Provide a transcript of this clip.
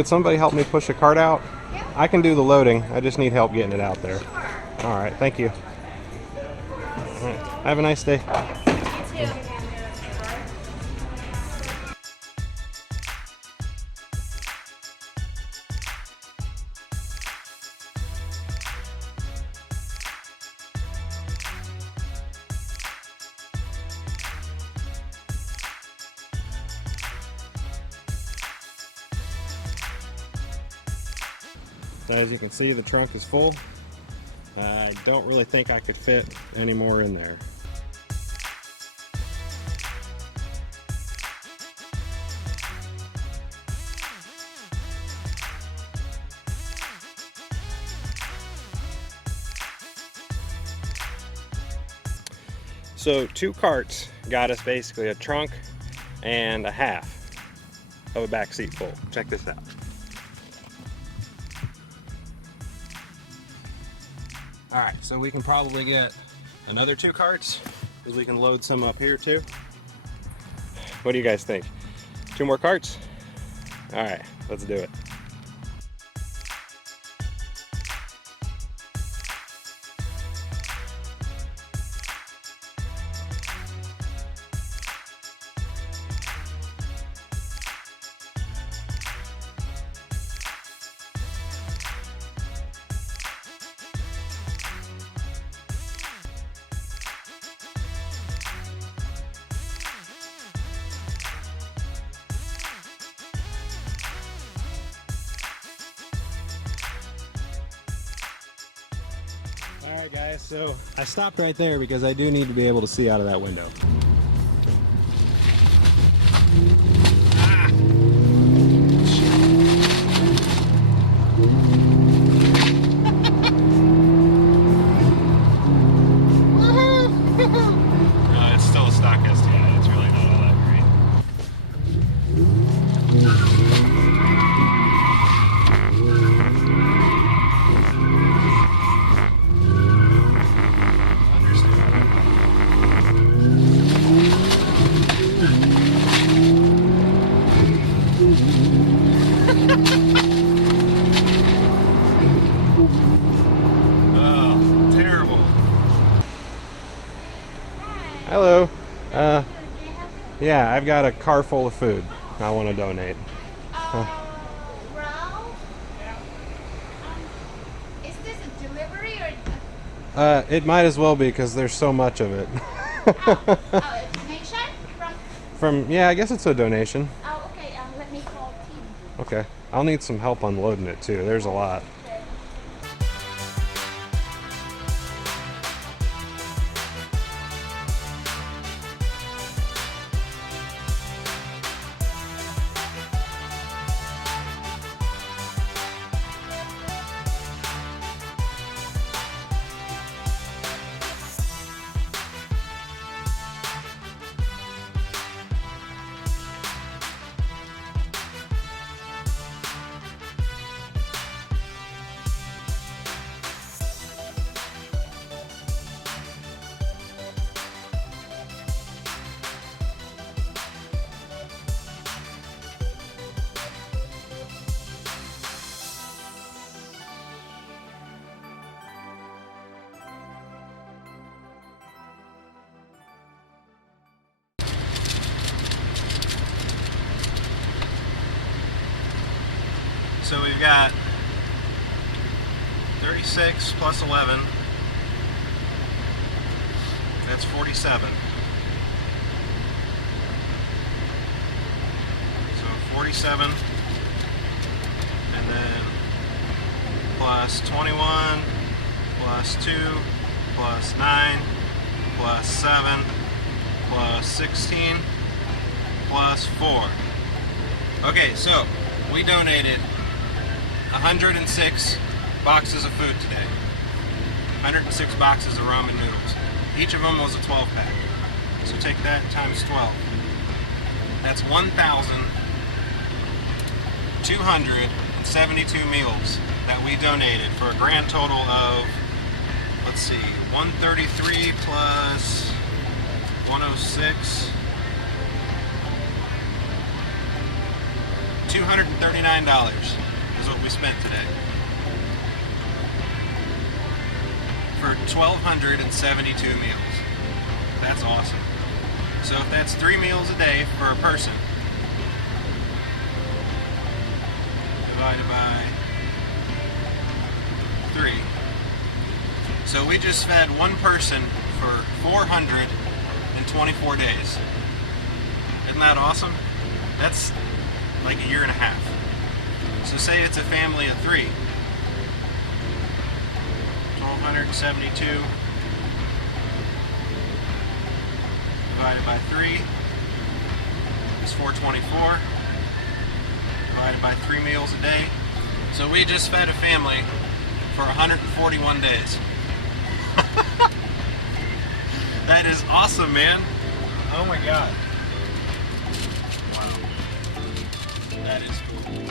could somebody help me push a cart out? I can do the loading. I just need help getting it out there. All right, thank you. All right, have a nice day. You too. So as you can see, the trunk is full. I don't really think I could fit any more in there. So 2 carts got us basically a trunk and a half of a back seat full. Check this out. All right, so we can probably get another 2 carts because we can load some up here too. What do you guys think? 2 more carts? All right, let's do it. Alright guys, so I stopped right there because I do need to be able to see out of that window. No, it's still a stock STI, it's really not all that great. Oh, terrible. Hello. Yeah, I've got a car full of food I want to donate. Is this a delivery or? It might as well be because there's so much of it. A donation Yeah, I guess it's a donation. Oh, okay. Let me call team. Okay. I'll need some help unloading it too. There's a lot. Okay. So we've got 36 plus 11. That's 47. So 47, and then plus 21, plus 2, plus 9, plus 7, plus 16, plus 4. Okay, so we donated 106 boxes of food today. 106 boxes of ramen noodles. Each of them was a 12-pack. So take that times 12. That's 1,272 meals that we donated for a grand total of, let's see, 133 plus 106, $239 is what we spent today. For 1,272 meals. That's awesome. So if that's 3 meals a day for a person, divided by 3. So we just fed one person for 424 days. Isn't that awesome? That's like a year and a half. So say it's a family of 3. 1,272 divided by 3 is 424 divided by 3 meals a day. So we just fed a family for 141 days. That is awesome, man. Oh my god. Wow. That is cool.